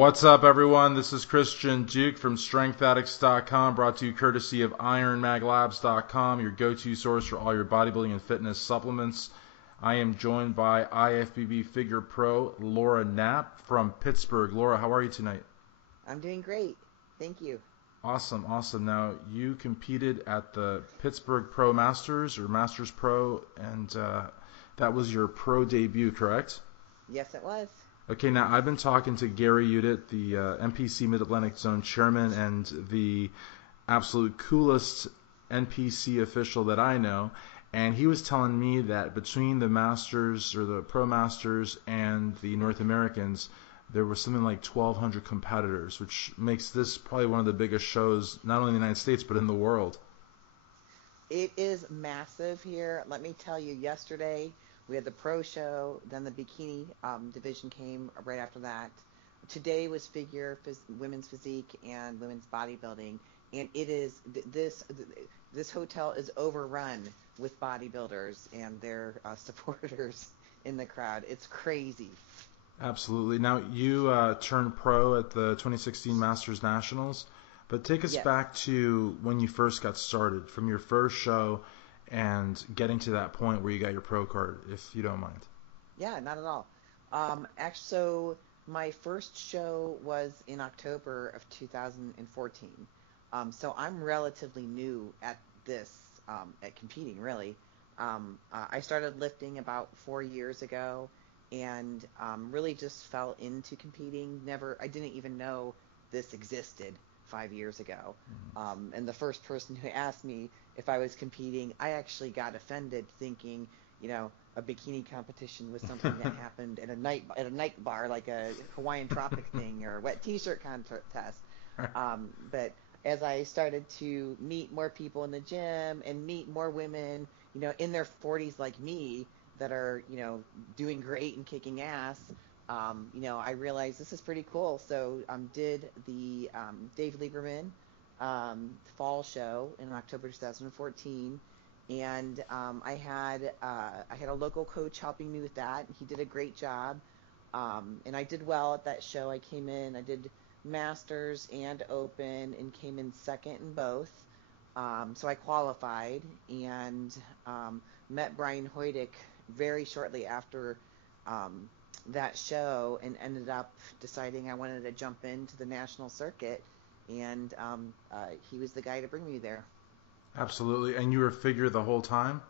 What's up, everyone? This is Christian Duke from StrengthAddicts.com, brought to you courtesy of IronMagLabs.com, your go-to source for all your bodybuilding and fitness supplements. I am joined by IFBB Figure Pro Laura Knapp from Pittsburgh. Laura, how are you tonight? I'm doing great. Thank you. Awesome. Now, you competed at the Pittsburgh Pro Masters, or Masters Pro, and that was your pro debut, correct? Yes, it was. Okay, now I've been talking to Gary Udit, the NPC Mid-Atlantic Zone chairman and the absolute coolest NPC official that I know, and he was telling me that between the Masters or the Pro Masters and the North Americans, there was something like 1,200 competitors, which makes this probably one of the biggest shows, not only in the United States, but in the world. It is massive here. Let me tell you, yesterday we had the pro show, then the bikini division came right after that. Today was women's physique and women's bodybuilding, and it is this hotel is overrun with bodybuilders and their supporters in the crowd. It's crazy. Absolutely. Now, you turned pro at the 2016 Masters Nationals, but take us Yes. back to when you first got started, from your first show and getting to that point where you got your pro card, if you don't mind. Yeah, not at all. Actually, so my first show was in October of 2014. So I'm relatively new at this, at competing, really. I started lifting about 4 years ago, and really just fell into competing. I didn't even know this existed 5 years ago. And the first person who asked me if I was competing, I actually got offended, thinking, a bikini competition was something that happened at a night bar, like a Hawaiian Tropic thing or a wet T-shirt contest. But as I started to meet more people in the gym and meet more women, in their 40s like me, that are, doing great and kicking ass, I realized this is pretty cool. So did the Dave Lieberman fall show in October 2014, and I had a local coach helping me with that. He did a great job, and I did well at that show. I came in, I did Masters and Open, and came in second in both. So I qualified and met Brian Hoydick very shortly after that show, and ended up deciding I wanted to jump into the national circuit, and he was the guy to bring me there. Absolutely. And you were figure the whole time?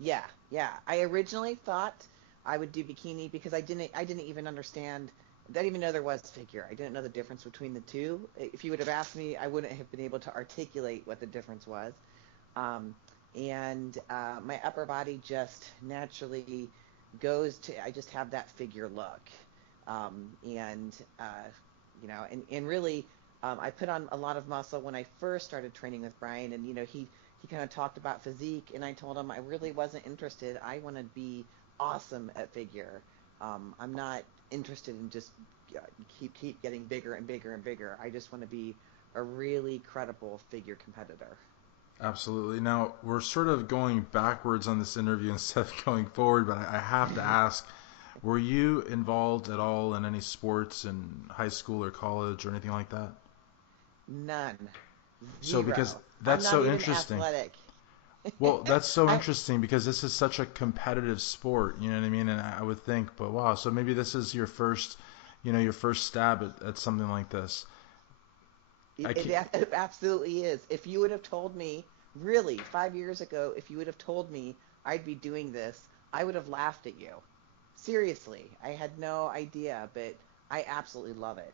Yeah. I originally thought I would do bikini because I didn't even understand. I didn't even know there was figure. I didn't know the difference between the two. If you would have asked me, I wouldn't have been able to articulate what the difference was. And my upper body just naturally goes to, I just have that figure look. And really, I put on a lot of muscle when I first started training with Brian, and, he kind of talked about physique, and I told him I really wasn't interested. I want to be awesome at figure. I'm not interested in just keep getting bigger and bigger and bigger. I just want to be a really credible figure competitor. Absolutely. Now, we're sort of going backwards on this interview instead of going forward, but I have to ask, were you involved at all in any sports in high school or college or anything like that? None. So, Zero. because I'm that's not so even interesting. athletic. Well, that's so I interesting because this is such a competitive sport, you know what I mean? And I would think, but wow, so maybe this is your first, your first stab at something like this. I can't, it absolutely is. If you would have told me, really, 5 years ago, if you would have told me I'd be doing this, I would have laughed at you. Seriously, I had no idea, but I absolutely love it.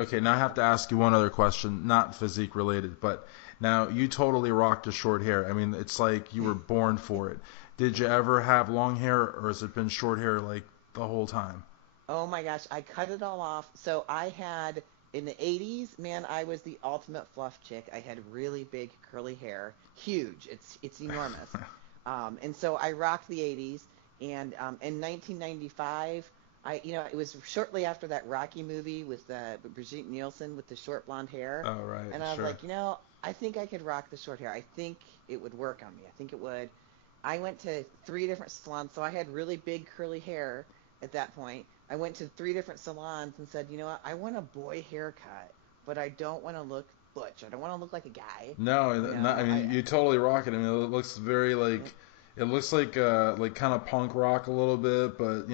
okay, now I have to ask you one other question, not physique related, but now you totally rocked the short hair. I mean, it's like you were born for it. Did you ever have long hair, or has it been short hair like the whole time? Oh my gosh, I cut it all off. So I had, in the 80s, man, I was the ultimate fluff chick. I had really big curly hair, huge. It's enormous. And so I rocked the 80s, and in 1995, it was shortly after that Rocky movie with Brigitte Nielsen with the short blonde hair, Oh, right, and I was sure. like, I think I could rock the short hair. I think it would work on me. I think it would. I went to 3 different salons, so I had really big curly hair at that point. I went to 3 different salons and said, you know what, I want a boy haircut, but I don't want to look butch. I don't want to look like a guy. No, You not, I know, mean, you totally rock it. I mean, it looks very yeah. it looks like kind of punk rock a little bit, but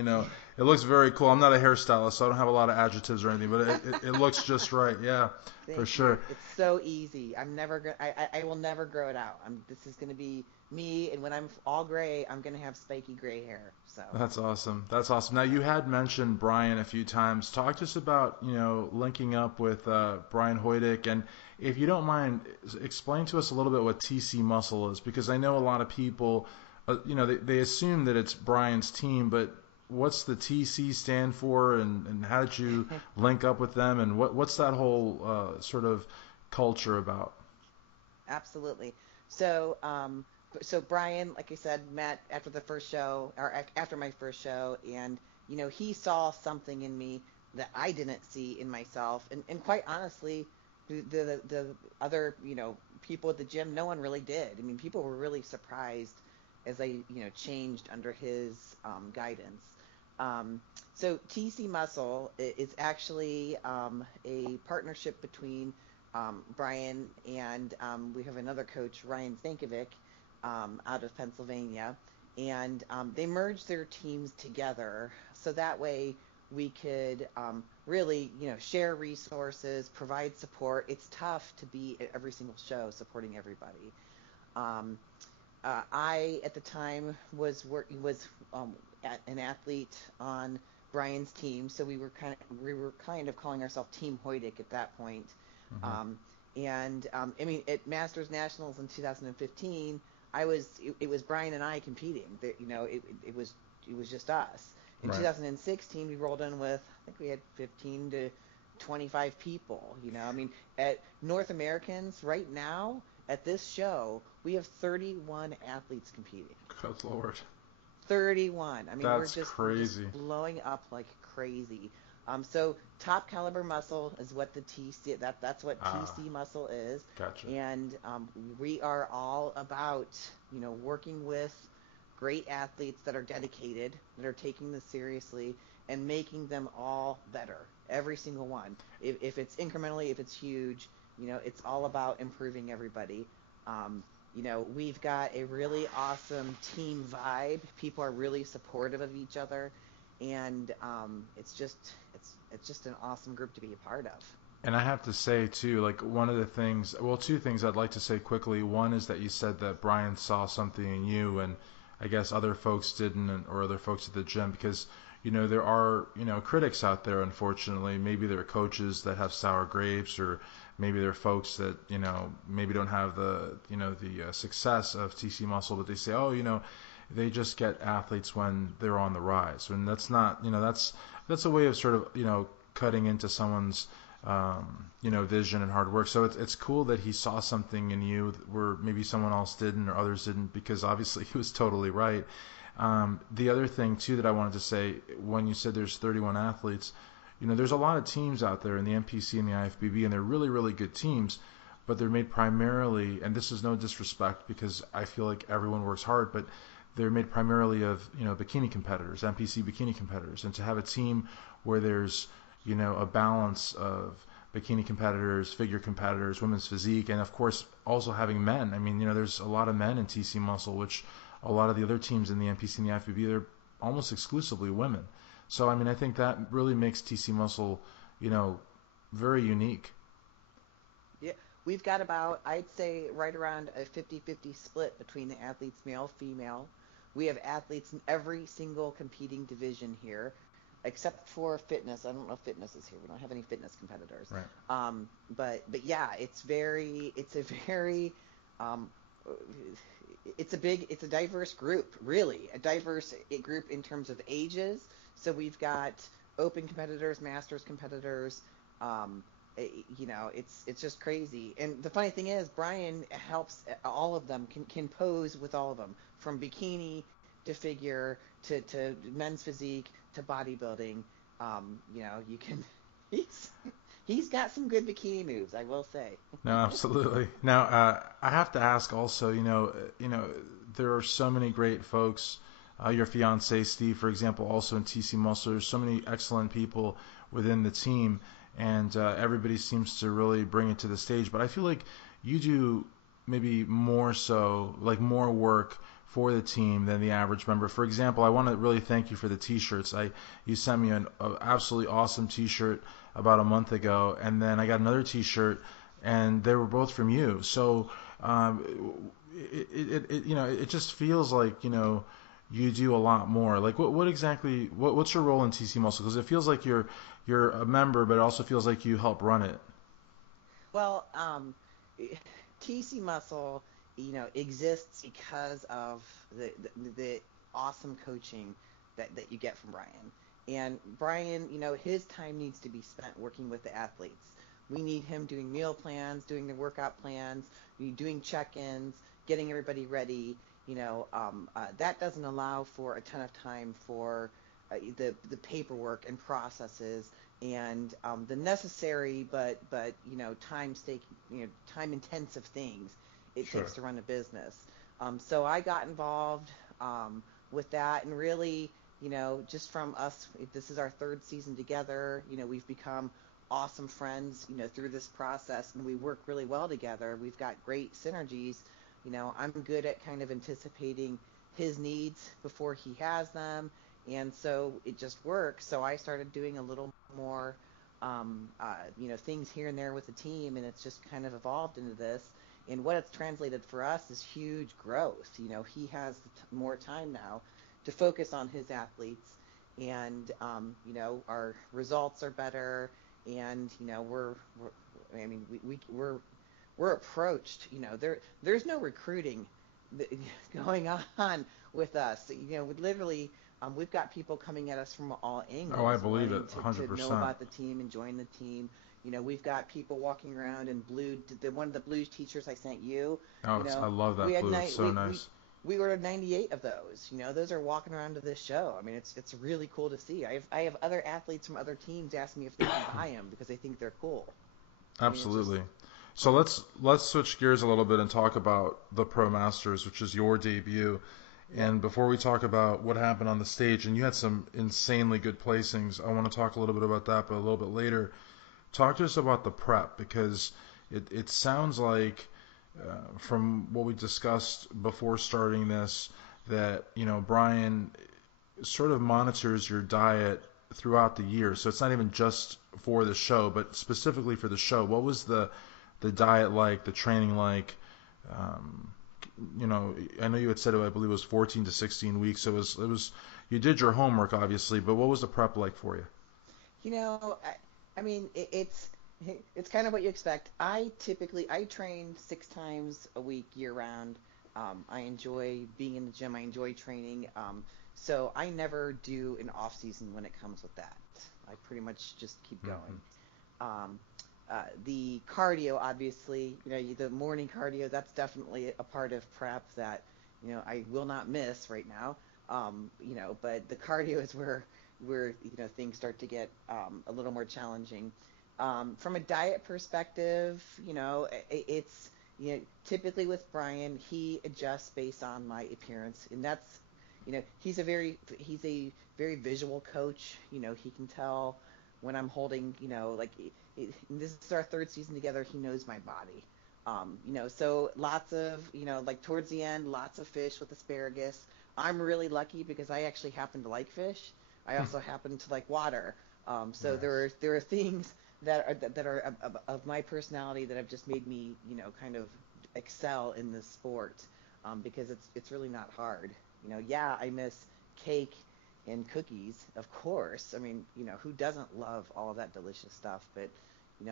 it looks very cool. I'm not a hairstylist, so I don't have a lot of adjectives or anything, but it looks just right. Yeah, for Thank sure. you. It's so easy. I'm never gonna. I will never grow it out. This is gonna be me, and when I'm all gray, I'm gonna have spiky gray hair. So. That's awesome. That's awesome. Now, you had mentioned Brian a few times. Talk to us about, linking up with Brian Hoydick, and if you don't mind, explain to us a little bit what TC Muscle is, because I know a lot of people, they assume that it's Brian's team, but what's the TC stand for, and how did you link up with them, and what's that whole sort of culture about? Absolutely. So, so Brian, like I said, met after the first show, or after my first show, and he saw something in me that I didn't see in myself, and quite honestly, the other people at the gym, no one really did. I mean, people were really surprised as I changed under his guidance. So TC Muscle is actually a partnership between Brian and we have another coach, Ryan Stankovic, out of Pennsylvania, and they merged their teams together so that way we could really, share resources, provide support. It's tough to be at every single show supporting everybody. Um, I at the time was an athlete on Brian's team, so we were kind of calling ourselves Team Hoydick at that point. Mm-hmm. I mean, at Masters Nationals in 2015, it was Brian and I competing. It was just us. In Right. 2016, we rolled in with, I think we had 15 to 25 people. I mean, at North Americans right now at this show, we have 31 athletes competing. Good Lord. 31. I mean, That's we're crazy. just blowing up like crazy. So top caliber muscle is what the TC that's what TC muscle is. Gotcha. And we are all about working with great athletes that are dedicated, that are taking this seriously, and making them all better. Every single one. If it's incrementally, if it's huge, it's all about improving everybody. We've got a really awesome team vibe. People are really supportive of each other, and it's just an awesome group to be a part of. And I have to say too, like one of the things, well, two things I'd like to say quickly. One is that you said that Brian saw something in you, and I guess other folks didn't, or other folks at the gym, because there are critics out there. Unfortunately, maybe there are coaches that have sour grapes, or maybe there are folks that maybe don't have the success of TC Muscle, but they say, oh, they just get athletes when they're on the rise, and that's not that's a way of sort of cutting into someone's vision and hard work. So it's cool that he saw something in you where maybe someone else didn't or others didn't, because obviously he was totally right. The other thing too that I wanted to say, when you said there's 31 athletes, there's a lot of teams out there in the NPC and the IFBB, and they're really, really good teams, but they're made primarily, and this is no disrespect because I feel like everyone works hard, but they're made primarily of bikini competitors, NPC bikini competitors, and to have a team where there's a balance of bikini competitors, figure competitors, women's physique, and of course also having men. I mean, there's a lot of men in TC Muscle, which a lot of the other teams in the NPC and the IFBB, they're almost exclusively women. So, I mean, I think that really makes TC Muscle, very unique. Yeah, we've got about, I'd say, right around a 50-50 split between the athletes, male, female. We have athletes in every single competing division here, except for fitness. I don't know if fitness is here. We don't have any fitness competitors. Right. But yeah, it's a diverse group, really, a diverse group in terms of ages. So we've got open competitors, masters competitors. It's just crazy. And the funny thing is, Brian helps all of them, can pose with all of them, from bikini to figure to men's physique to bodybuilding. You can. He's got some good bikini moves, I will say. No, absolutely. Now, I have to ask also, there are so many great folks Your fiance Steve, for example, also in TC Muscle. There's so many excellent people within the team, and everybody seems to really bring it to the stage. But I feel like you do maybe more so, like more work for the team than the average member. For example, I want to really thank you for the T-shirts. You sent me an absolutely awesome T-shirt about a month ago, and then I got another T-shirt, and they were both from you. So it just feels like you do a lot more. Like what exactly what's your role in TC Muscle? Because it feels like you're a member, but it also feels like you help run it. Well, TC Muscle, exists because of the awesome coaching that you get from Brian. And Brian, his time needs to be spent working with the athletes. We need him doing meal plans, doing the workout plans, doing check-ins, getting everybody ready. That doesn't allow for a ton of time for the paperwork and processes and the necessary but time intensive things it Sure. takes to run a business. So I got involved with that, and really, just from us, this is our third season together. We've become awesome friends, through this process, and we work really well together. We've got great synergies. I'm good at kind of anticipating his needs before he has them, and so it just works. So I started doing a little more, things here and there with the team, and it's just kind of evolved into this. And what it's translated for us is huge growth. He has more time now to focus on his athletes, and our results are better, and we're approached. There's no recruiting going on with us. Literally, we've got people coming at us from all angles. Oh, I believe it, to know 100%. about the team and join the team. We've got people walking around in blue. One of the blue t-shirts I sent you. Oh, I love that blue. It's so nice. We ordered 98 of those. Those are walking around to this show. I mean, it's really cool to see. I have other athletes from other teams ask me if they can buy them because they think they're cool. Absolutely. So let's switch gears a little bit and talk about the Pro Masters, which is your debut. And before we talk about what happened on the stage, and you had some insanely good placings, I want to talk a little bit about that, but a little bit later. Talk to us about the prep, because it sounds like, from what we discussed before starting this, that Brian sort of monitors your diet throughout the year. So it's not even just for the show, but specifically for the show. What was the diet like, the training like? I know you had said I believe it was 14 to 16 weeks. So it was you did your homework obviously, but what was the prep like for you? I mean, it's kind of what you expect. I train 6 times a week year round. I enjoy being in the gym. I enjoy training. So I never do an off season when it comes with that. I pretty much just keep going. The cardio, obviously, the morning cardio, that's definitely a part of prep that, I will not miss right now. But the cardio is where things start to get a little more challenging. From a diet perspective, it's typically with Brian, he adjusts based on my appearance, and that's he's a very visual coach. He can tell when I'm holding, this is our third season together. He knows my body. So lots of, like towards the end, lots of fish with asparagus. I'm really lucky because I actually happen to like fish. I also happen to like water. So nice. there are things that are of my personality that have just made me, kind of excel in this sport, because it's really not hard. I miss cake and cookies, of course. I mean, who doesn't love all of that delicious stuff? But,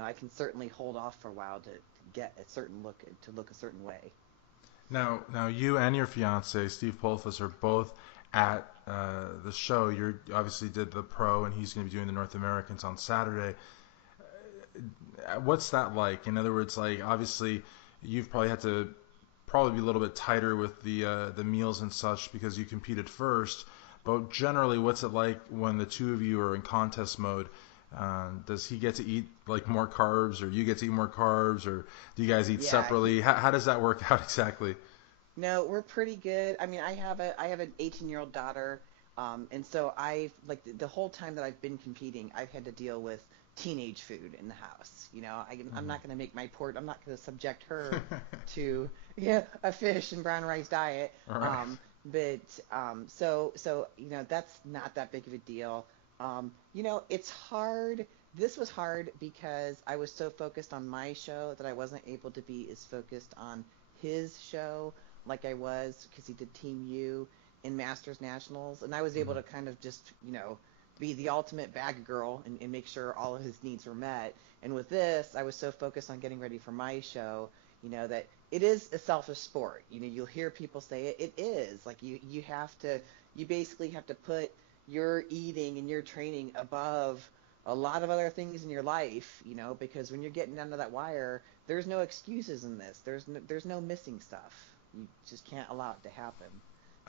I can certainly hold off for a while to get a certain look, to look a certain way. Now you and your fiance, Steve Polfus, are both at the show. You obviously did the pro, and he's going to be doing the North Americans on Saturday. What's that like? In other words, like, obviously you've probably had to be a little bit tighter with the meals and such because you competed first. But generally, what's it like when the two of you are in contest mode? Does he get to eat like more carbs, or you get to eat more carbs, or do you guys eat separately? How does that work out exactly? No, we're pretty good. I mean, I have an 18-year-old daughter, and so I've like the whole time that I've been competing, I've had to deal with teenage food in the house. I'm Mhm. not going to make my port. I'm not going to subject her to yeah a fish and brown rice diet. All right. But that's not that big of a deal. It's hard. This was hard because I was so focused on my show that I wasn't able to be as focused on his show like I was because he did Team U in Masters Nationals, and I was able Mhm. to kind of just be the ultimate bag girl and make sure all of his needs were met. And with this, I was so focused on getting ready for my show, that it is a selfish sport. You'll hear people say it. It is like you basically have to put your eating and your training above a lot of other things in your life, because when you're getting down to that wire, there's no excuses in this. There's no missing stuff. You just can't allow it to happen.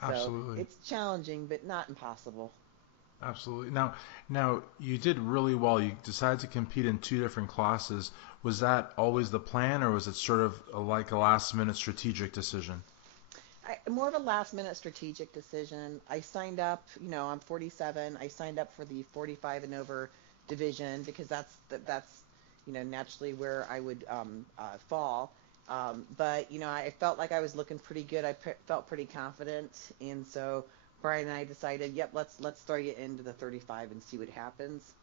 So Absolutely. it's challenging, but not impossible. Absolutely. Now you did really well. You decided to compete in two different classes. Was that always the plan, or was it sort of like a last minute strategic decision? More of a last minute strategic decision. I signed up, I'm 47. I signed up for the 45 and over division because that's naturally where I would fall. But I felt like I was looking pretty good. Felt pretty confident, and so Brian and I decided, yep, let's throw you into the 35 and see what happens.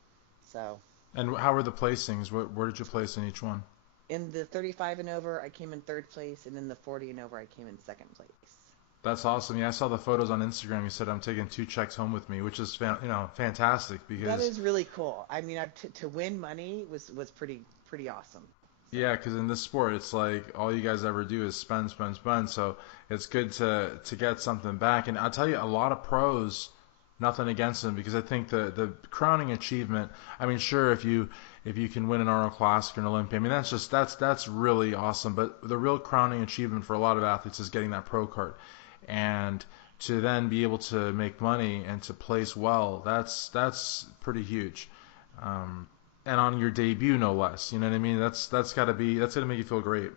So And how were the placings? Where did you place in each one? in the 35 and over, I came in third place, and in the 40 and over, I came in second place. That's awesome. Yeah, I saw the photos on Instagram. You said I'm taking two checks home with me, which is fantastic That because is really cool. I mean, to win money was pretty awesome. So yeah, because in this sport it's like all you guys ever do is spend, spend, spend. So it's good to get something back. And I'll tell you, a lot of pros, nothing against them because I think the crowning achievement. I mean, sure, if you can win an Arnold Classic or an Olympia, I mean that's really awesome. But the real crowning achievement for a lot of athletes is getting that pro card, and to then be able to make money and to place well. That's pretty huge. Um, and on your debut, no less. You know what I mean? That's gonna make you feel great.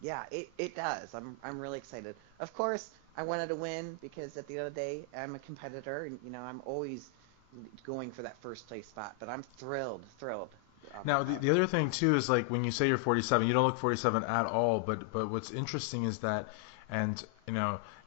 yeah, it does. I'm really excited. Of course, I wanted to win because at the end of the day, I'm a competitor, and I'm always going for that first place spot. But I'm thrilled. Now, the other thing too is like when you say you're 47, you don't look 47 at all. But what's interesting is that, and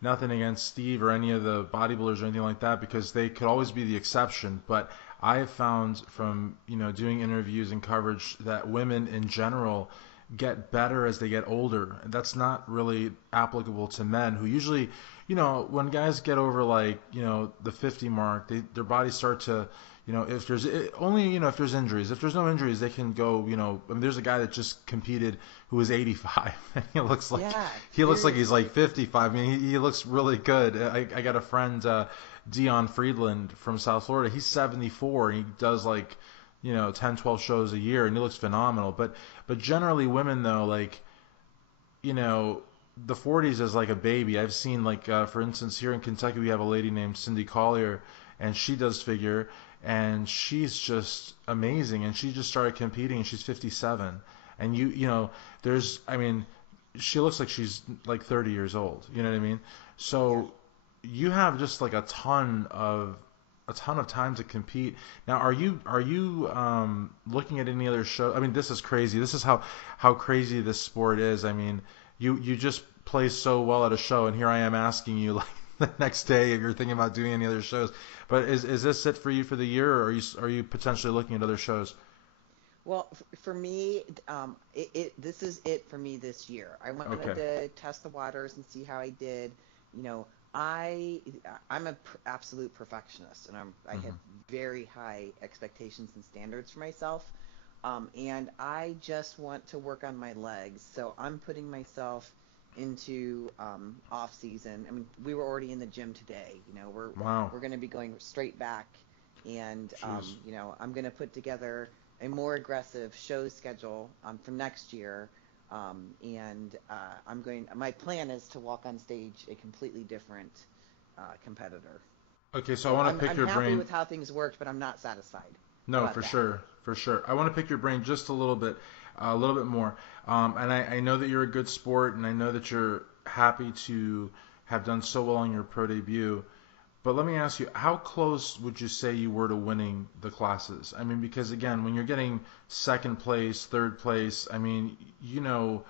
nothing against Steve or any of the bodybuilders or anything like that, because they could always be the exception. But I have found from doing interviews and coverage that women in general get better as they get older. And that's not really applicable to men who usually, when guys get over like, the 50 mark, their bodies start to, if there's only, if there's injuries. If there's no injuries, they can go, I mean, there's a guy that just competed who was 85 and Yeah, he looks like he's like seriously. 55. I mean, he looks really good. I got a friend, Dion Friedland from South Florida. He's 74 and he does like 10, 12 shows a year, and he looks phenomenal. But generally, women though, like you know, the 40s is like a baby. I've seen like for instance, here in Kentucky, we have a lady named Cindy Collier, and she does figure, and she's just amazing. And she just started competing, and she's 57. And there's, I mean, she looks like she's like 30 years old. You know what I mean? Yeah. So you have just like a ton of time to compete. Now, are you looking at any other show? I mean, this is crazy. This is how crazy this sport is. I mean, you just play so well at a show, and here I am asking you like the next day if you're thinking about doing any other shows. But is this it for you for the year, or are you potentially looking at other shows? Well, for me, this is it for me this year. I wanted Okay. to test the waters and see how I did. You know, I I'm a absolute perfectionist, and I have Hmm. very high expectations and standards for myself. And I just want to work on my legs, so I'm putting myself into off season. I mean, we were already in the gym today. Wow. We're going to be going straight back, and Jeez. I'm going to put together a more aggressive show schedule for next year. And my plan is to walk on stage a completely different competitor. Okay, so I So want to I'm pick I'm your happy brain. with how things worked, but I'm not satisfied. How No, about for that? sure, for sure. I want to pick your brain just a little bit more. And I know that you're a good sport, and I know that you're happy to have done so well on your pro debut. But let me ask you, how close would you say you were to winning the classes? I mean, because again, when you're getting second place, third place, I mean, you know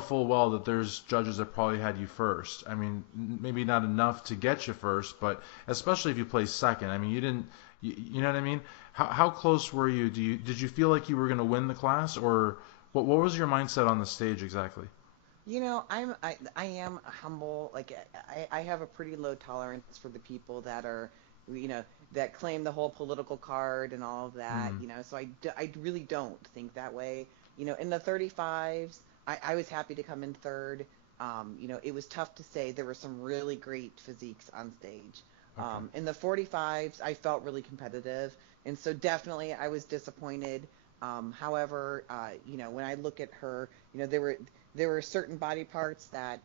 full well that there's judges that probably had you first. I mean, maybe not enough to get you first, but especially if you placed second. I mean, you didn't, you know what I mean? How close were you? Did you feel like you were going to win the class, or what was your mindset on the stage exactly? I am humble. Like I have a pretty low tolerance for the people that are, that claim the whole political card and all of that. Mm, So I really don't think that way. In the 35s, I was happy to come in third. It was tough to say. There were some really great physiques on stage. okay. In the 45s, I felt really competitive, and so definitely I was disappointed. However, when I look at her, there were certain body parts that,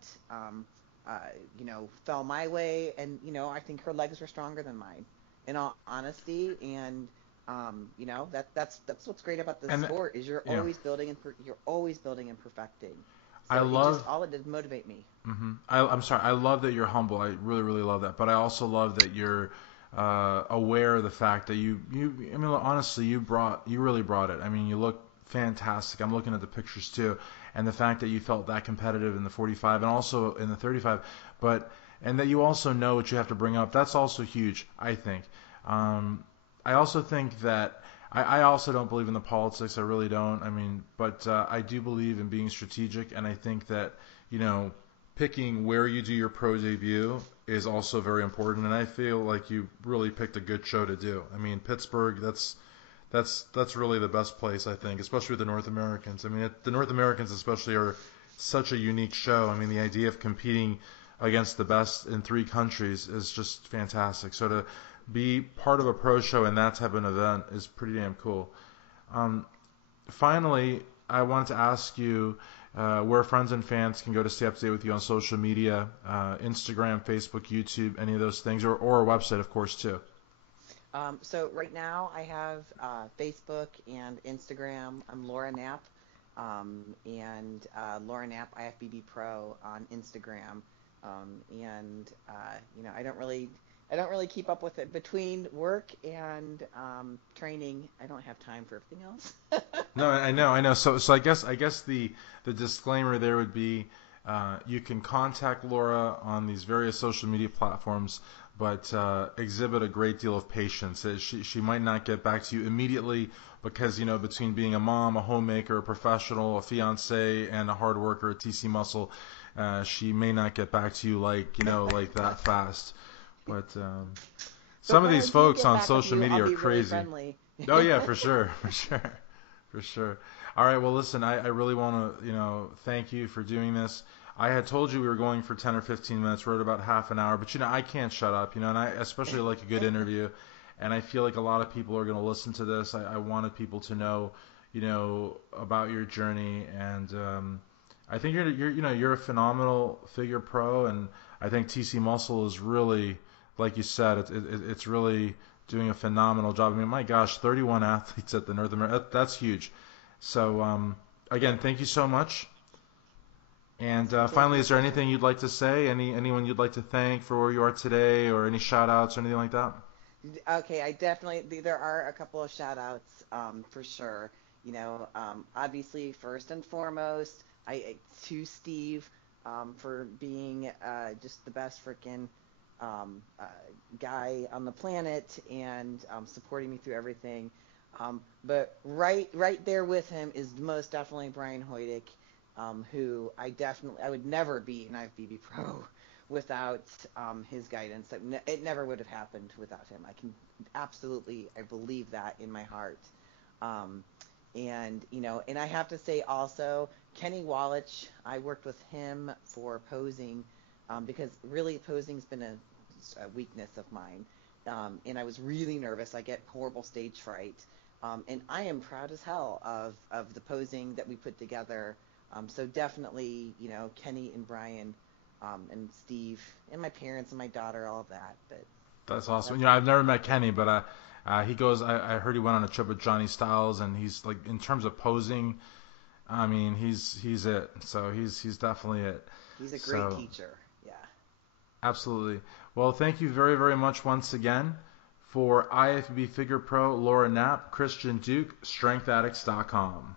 fell my way, and I think her legs were stronger than mine, in all honesty. And that's what's great about this And sport is you're yeah, always building and you're always building and perfecting. I So it just love. all it did motivate me. I'm sorry. I love that you're humble. I really, really love that. But I also love that you're aware of the fact that I mean, honestly, you really brought it. I mean, you look fantastic. I'm looking at the pictures too, and the fact that you felt that competitive in the 45 and also in the 35, but and that you also know what you have to bring up. That's also huge, I think. I also think that I also don't believe in the politics. I really don't. I mean, but I do believe in being strategic, and I think that you know picking where you do your pro debut is also very important. And I feel like you really picked a good show to do. I mean, Pittsburgh, that's really the best place, I think, especially with the North Americans. I mean, the North Americans especially are such a unique show. I mean, the idea of competing against the best in three countries is just fantastic. So to be part of a pro show and that type of an event is pretty damn cool. Um, Finally, I wanted to ask you where friends and fans can go to stay up to date with you on social media, Instagram, Facebook, YouTube, any of those things, or a website, of course, too. So right now I have Facebook and Instagram. I'm Laura Knapp, and Laura Knapp IFBB Pro on Instagram. And I don't really keep up with it between work and training. I don't have time for everything else. No, I know. So I guess the disclaimer there would be you can contact Laura on these various social media platforms, but exhibit a great deal of patience. She might not get back to you immediately because between being a mom, a homemaker, a professional, a fiance, and a hard worker, a TC Muscle, she may not get back to you like that fast. But But some of when I these do folks get on back with social you, I'll media are be really crazy. friendly. Oh yeah, for sure, for sure, for sure. All right, well listen, I really want to thank you for doing this. I had told you we were going for 10 or 15 minutes. We're at about half an hour, but I can't shut up, and I especially like a good interview, and I feel like a lot of people are going to listen to this. I wanted people to know, about your journey, and I think you're a phenomenal figure pro, and I think TC Muscle is really, like you said, it's really doing a phenomenal job. I mean, my gosh, 31 athletes at the North America, that's huge. So again, thank you so much. And Thank finally, you. is there anything you'd like to say? Anyone you'd like to thank for where you are today, or any shout outs or anything like that? Okay, there are a couple of shout outs for sure. Obviously, first and foremost, to Steve for being just the best freaking uh, guy on the planet and supporting me through everything. But right there with him is most definitely Brian Hoydick, who I would never be an IFBB pro without his guidance. It never would have happened without him. I believe that in my heart. Um, and I have to say also, Kenny Wallach, I worked with him for posing, because really posing's been a weakness of mine. And I was really nervous. I get horrible stage fright. And I am proud as hell of the posing that we put together. So definitely, Kenny and Brian, and Steve and my parents and my daughter, all of that. But That's awesome. that's I've never met Kenny, but he goes. I heard he went on a trip with Johnny Styles, and he's like in terms of posing. I mean, he's it. So he's definitely it. He's a great teacher. Yeah. Absolutely. Well, thank you very, very much once again. For IFBB Figure Pro, Laura Knapp, Christian Duke, StrengthAddicts.com.